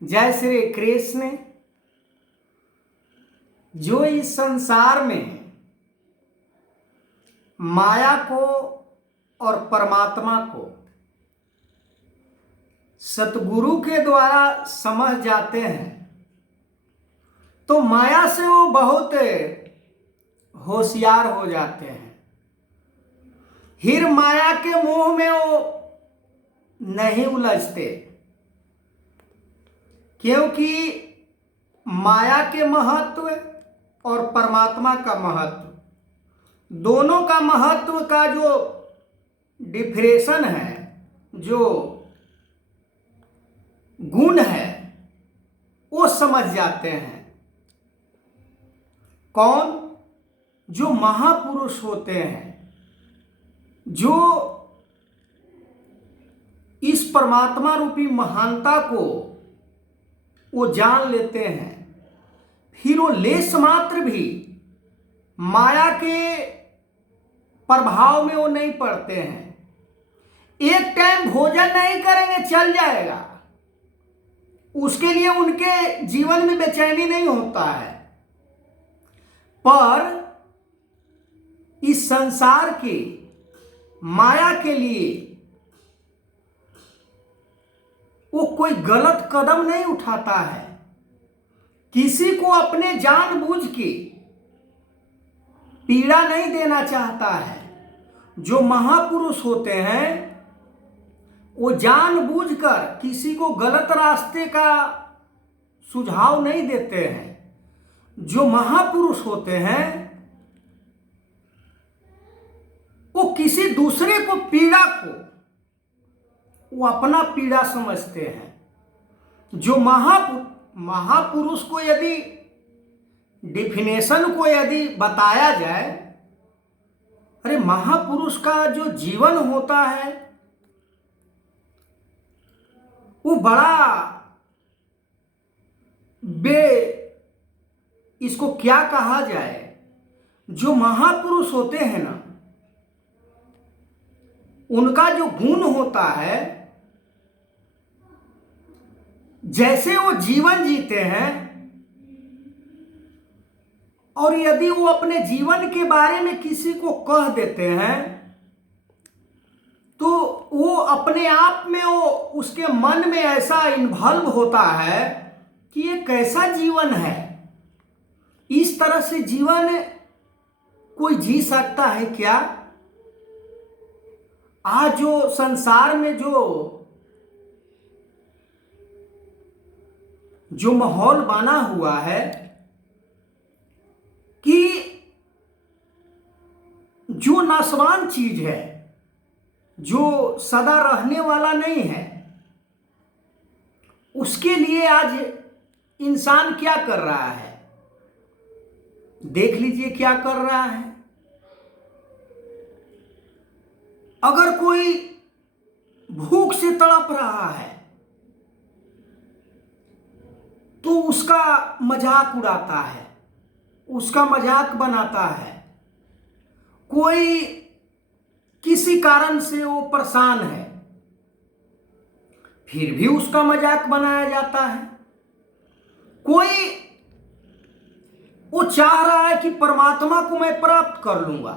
जय श्री कृष्ण। जो इस संसार में माया को और परमात्मा को सतगुरु के द्वारा समझ जाते हैं तो माया से वो बहुत होशियार हो जाते हैं। फिर माया के मोह में वो नहीं उलझते, क्योंकि माया के महत्व और परमात्मा का महत्व, दोनों का महत्व का जो डिफरेंशन है, जो गुण है, वो समझ जाते हैं। कौन? जो महापुरुष होते हैं, जो इस परमात्मा रूपी महानता को वो जान लेते हैं। फिर वो लेश मात्र भी माया के प्रभाव में वो नहीं पड़ते हैं। एक टाइम भोजन नहीं करेंगे चल जाएगा, उसके लिए उनके जीवन में बेचैनी नहीं होता है। पर इस संसार की माया के लिए वो कोई गलत कदम नहीं उठाता है, किसी को अपने जानबूझ के पीड़ा नहीं देना चाहता है। जो महापुरुष होते हैं वो जानबूझकर किसी को गलत रास्ते का सुझाव नहीं देते हैं। जो महापुरुष होते हैं वो किसी दूसरे को पीड़ा को वो अपना पीड़ा समझते हैं। जो महापुरुष को यदि डिफिनेशन को यदि बताया जाए, अरे महापुरुष का जो जीवन होता है वो बड़ा इसको क्या कहा जाए, जो महापुरुष होते हैं ना, उनका जो गुण होता है, जैसे वो जीवन जीते हैं, और यदि वो अपने जीवन के बारे में किसी को कह देते हैं तो वो अपने आप में वो उसके मन में ऐसा इन्वॉल्व होता है कि ये कैसा जीवन है, इस तरह से जीवन कोई जी सकता है क्या? आज जो संसार में जो माहौल बना हुआ है कि जो नाशवान चीज है, जो सदा रहने वाला नहीं है, उसके लिए आज इंसान क्या कर रहा है? देख लीजिए क्या कर रहा है। अगर कोई भूख से तड़प रहा है तो उसका मजाक उड़ाता है, उसका मजाक बनाता है। कोई किसी कारण से वो परेशान है, फिर भी उसका मजाक बनाया जाता है। कोई वो चाह रहा है कि परमात्मा को मैं प्राप्त कर लूंगा।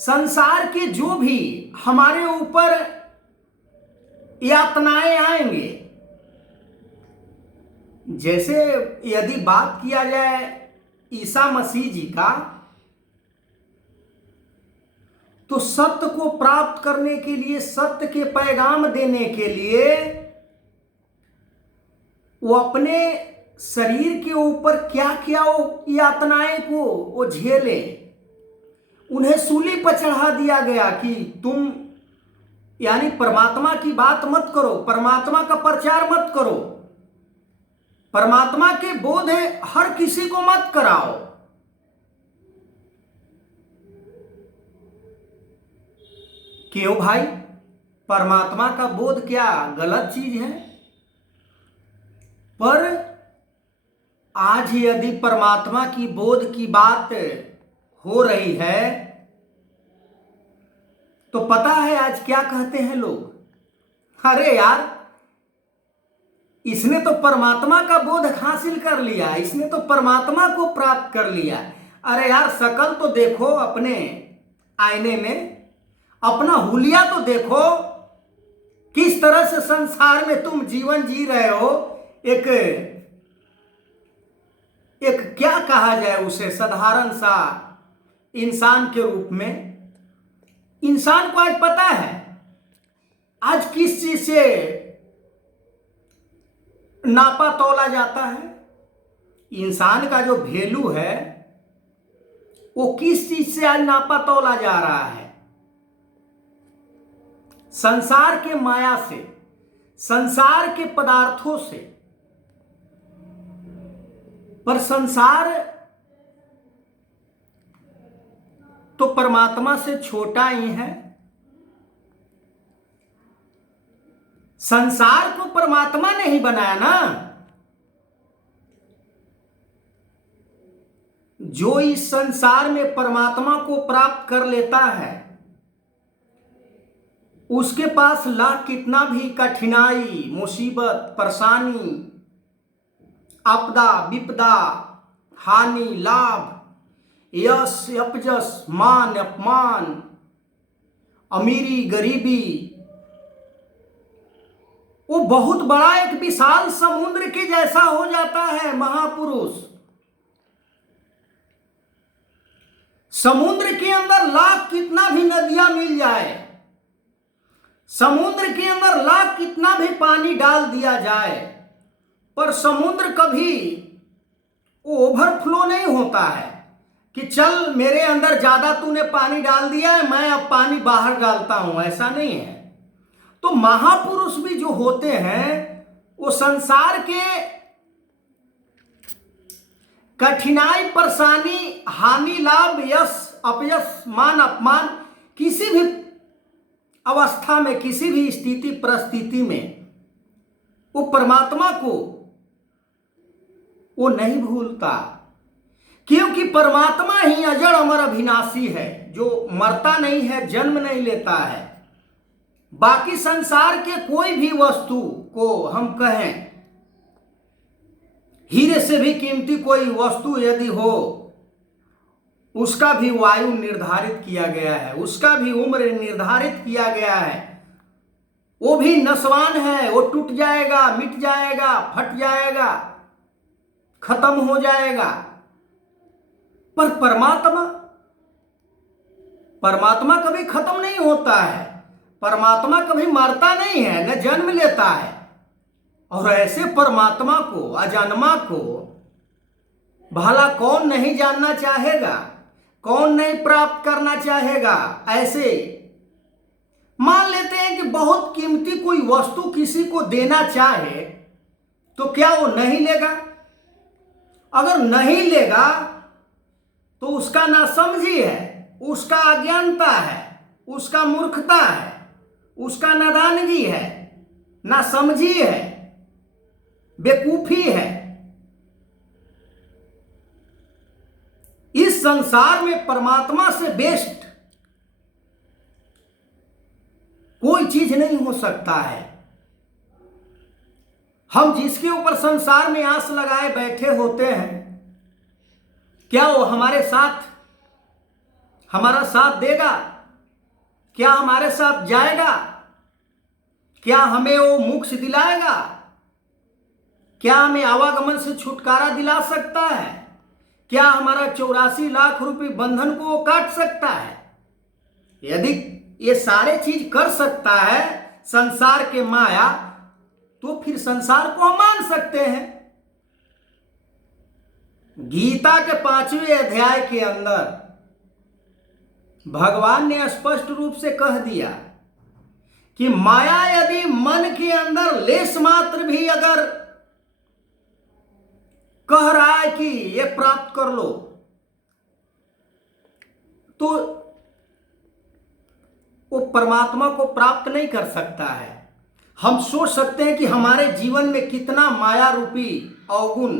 संसार के जो भी हमारे ऊपर यातनाएं आएंगे, जैसे यदि बात किया जाए ईसा मसीह जी का, तो सत्य को प्राप्त करने के लिए, सत्य के पैगाम देने के लिए वो अपने शरीर के ऊपर क्या क्या वो यातनाएं को वो झेले। उन्हें सूली पर चढ़ा दिया गया कि तुम यानी परमात्मा की बात मत करो, परमात्मा का प्रचार मत करो, परमात्मा के बोध हर किसी को मत कराओ। क्यों भाई? परमात्मा का बोध क्या गलत चीज है? पर आज यदि परमात्मा की बोध की बात हो रही है तो पता है आज क्या कहते हैं लोग? अरे यार, इसने तो परमात्मा का बोध हासिल कर लिया, इसने तो परमात्मा को प्राप्त कर लिया। अरे यार, शकल तो देखो अपने आईने में, अपना हुलिया तो देखो, किस तरह से संसार में तुम जीवन जी रहे हो। एक क्या कहा जाए उसे, साधारण सा इंसान के रूप में। इंसान को आज पता है आज किस चीज से नापा तोला जाता है। इंसान का जो वैल्यू है वो किस चीज से आज नापा तोला जा रहा है? संसार के माया से, संसार के पदार्थों से। पर संसार तो परमात्मा से छोटा ही है। संसार को परमात्मा ने ही बनाया ना। जो इस संसार में परमात्मा को प्राप्त कर लेता है, उसके पास लाख कितना भी कठिनाई, मुसीबत, परेशानी, आपदा, विपदा, हानि, लाभ, यश, अपजस, मान, अपमान, अमीरी, गरीबी, वो बहुत बड़ा एक विशाल समुद्र के जैसा हो जाता है। महापुरुष, समुद्र के अंदर लाख कितना भी नदियां मिल जाए, समुद्र के अंदर लाख कितना भी पानी डाल दिया जाए, पर समुद्र कभी ओवरफ्लो नहीं होता है कि चल मेरे अंदर ज्यादा तूने पानी डाल दिया है, मैं अब पानी बाहर डालता हूं। ऐसा नहीं है। तो महापुरुष भी जो होते हैं वो संसार के कठिनाई, परेशानी, हानि, लाभ, यश, अपयश, मान, अपमान, किसी भी अवस्था में, किसी भी स्थिति परिस्थिति में वो परमात्मा को वो नहीं भूलता, क्योंकि परमात्मा ही अजड़ अमर अविनाशी है, जो मरता नहीं है, जन्म नहीं लेता है। बाकी संसार के कोई भी वस्तु को हम कहें, हीरे से भी कीमती कोई वस्तु यदि हो, उसका भी वायु निर्धारित किया गया है, उसका भी उम्र निर्धारित किया गया है। वो भी नस्वान है, वो टूट जाएगा, मिट जाएगा, फट जाएगा, खत्म हो जाएगा। पर परमात्मा कभी खत्म नहीं होता है, परमात्मा कभी मरता नहीं है, न जन्म लेता है। और ऐसे परमात्मा को, अजन्मा को भला कौन नहीं जानना चाहेगा, कौन नहीं प्राप्त करना चाहेगा। ऐसे मान लेते हैं कि बहुत कीमती कोई वस्तु किसी को देना चाहे तो क्या वो नहीं लेगा? अगर नहीं लेगा तो उसका नासमझी है, उसका अज्ञानता है, उसका मूर्खता है, उसका नादानगी है, नासमझी है, बेकूफी है। इस संसार में परमात्मा से बेस्ट कोई चीज नहीं हो सकता है। हम जिसके ऊपर संसार में आस लगाए बैठे होते हैं, क्या वो हमारे साथ, हमारा साथ देगा? क्या हमारे साथ जाएगा? क्या हमें वो मोक्ष दिलाएगा? क्या हमें आवागमन से छुटकारा दिला सकता है? क्या हमारा 84 लाख रुपए बंधन को वो काट सकता है? यदि ये सारे चीज कर सकता है संसार के माया, तो फिर संसार को हम मान सकते हैं। गीता के 5वें अध्याय के अंदर भगवान ने स्पष्ट रूप से कह दिया कि माया यदि मन के अंदर लेश मात्र भी अगर कह रहा है कि ये प्राप्त कर लो, तो वो परमात्मा को प्राप्त नहीं कर सकता है। हम सोच सकते हैं कि हमारे जीवन में कितना माया रूपी अवगुण,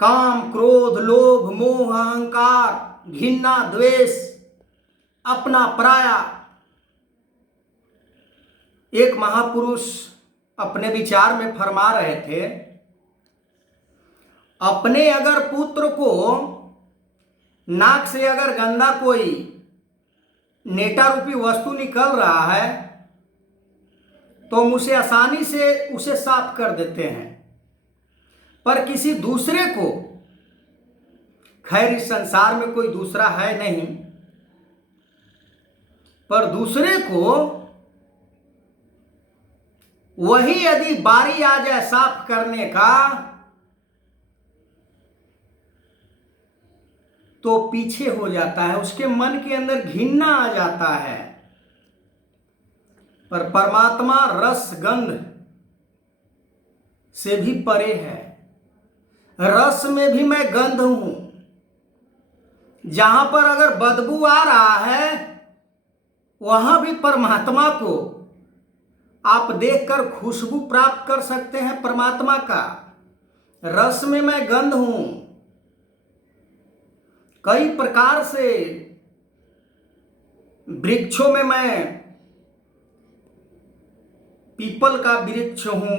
काम, क्रोध, लोभ, मोह, अहंकार, घृणा, द्वेष, अपना पराया। एक महापुरुष अपने विचार में फरमा रहे थे, अपने अगर पुत्र को नाक से अगर गंदा कोई नेटा रूपी वस्तु निकल रहा है तो हम उसे आसानी से उसे साफ कर देते हैं, पर किसी दूसरे को, खैर इस संसार में कोई दूसरा है नहीं, पर दूसरे को वही यदि बारी आ जाए साफ करने का तो पीछे हो जाता है, उसके मन के अंदर घिन्ना आ जाता है। पर परमात्मा रस गंध से भी परे है, रस में भी मैं गंध हूं। जहां पर अगर बदबू आ रहा है वहां भी परमात्मा को आप देखकर खुशबू प्राप्त कर सकते हैं परमात्मा का। रस में मैं गंध हूं। कई प्रकार से वृक्षों में मैं पीपल का वृक्ष हूं।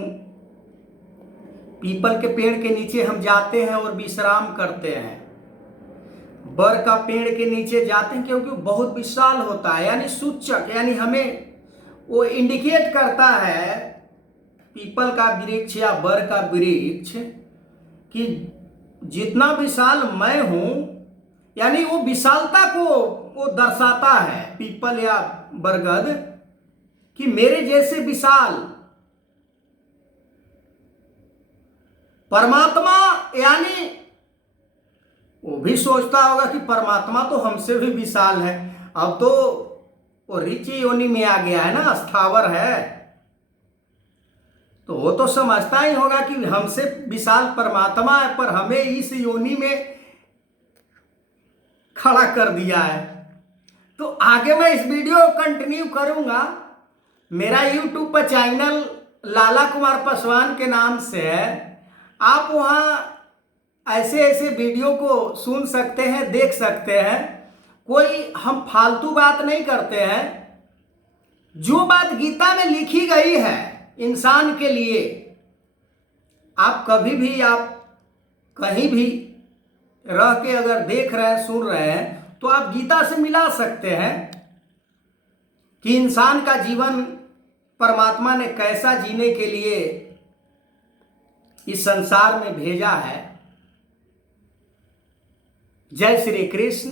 पीपल के पेड़ के नीचे हम जाते हैं और विश्राम करते हैं। बर का पेड़ के नीचे जाते हैं क्योंकि बहुत विशाल होता है, यानी सूचक, यानी हमें वो इंडिकेट करता है पीपल का वृक्ष या बर का वृक्ष कि जितना विशाल मैं हूं, यानी वो विशालता को वो दर्शाता है पीपल या बरगद कि मेरे जैसे विशाल परमात्मा, यानी वो भी सोचता होगा कि परमात्मा तो हमसे भी विशाल है। अब तो वो ऋचि योनि में आ गया है ना, स्थावर है, तो वो तो समझता ही होगा कि हमसे विशाल परमात्मा है, पर हमें इस योनि में खड़ा कर दिया है। तो आगे मैं इस वीडियो को कंटिन्यू करूंगा। मेरा यूट्यूब पर चैनल लाला कुमार पासवान के नाम से है। आप वहां ऐसे ऐसे वीडियो को सुन सकते हैं, देख सकते हैं। कोई हम फालतू बात नहीं करते हैं। जो बात गीता में लिखी गई है इंसान के लिए, आप कभी भी, आप कहीं भी रह के अगर देख रहे हैं, सुन रहे हैं, तो आप गीता से मिला सकते हैं कि इंसान का जीवन परमात्मा ने कैसा जीने के लिए इस संसार में भेजा है। जय श्री कृष्ण।